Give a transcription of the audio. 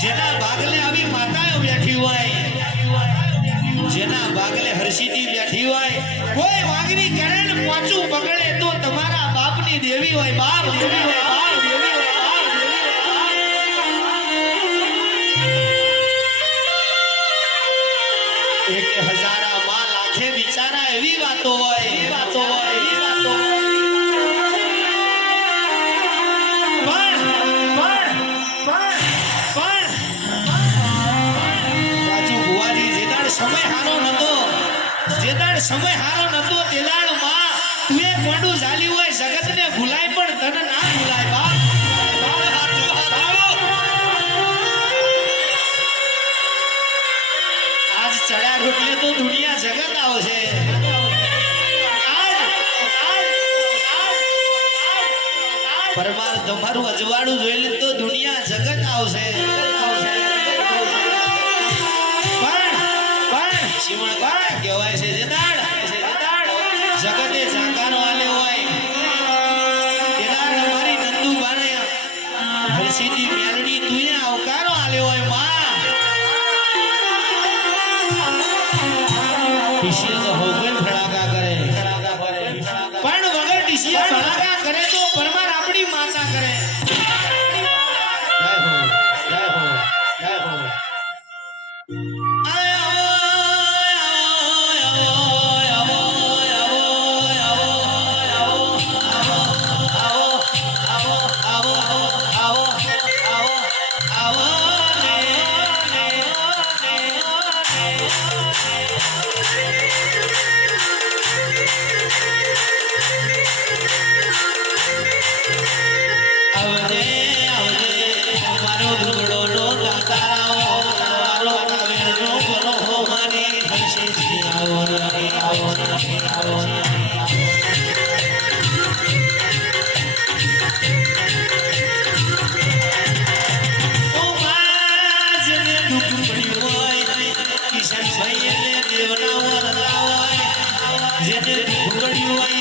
જેના ભાગલે આવી માતાઓ બેઠી હોય, જેના ભાગલે હર્ષિની બેઠી હોય, કોઈ વાગરી કરે ને પાછું પકડે તો તમારા બાપની દેવી હોય, બાપ દેવી હોય, બાપ દેવી હોય, બાપ દેવી હોય. એક હજારા માં લાખે બિચારા એવી વાતો હોય, એવી વાતો હોય, એવી વાતો હોય. સમય હારો નતો, જેદાડ સમય હારો નતો તેદાડ માં તું એક મોઢું ઝાલ્યું હોય, જગતને ભૂલાય પણ તને ના ભૂલાય બાપ. આજ ચડ્યા રોટલે તો દુનિયા જગત આવશે. પરમાર તમારું અજવાળું જોઈ લે તો દુનિયા જગત આવશે. કહેવાય છે જગતે જાકારો આલ્યો હોય, તેદાડ અમારી નંદુબાને હરસિદ્ધિ મેલડી તુએ આવકારો આલ્યો હોય. માં ટીસીએ તો હોગન ફળાકા કરે, પણ વગર ટીસીએ ફળાકા કરે તો પરમાર આપણી માતા કરે. જય હો, જય હો, જય હો. જેને ભૂગડ્યું હોય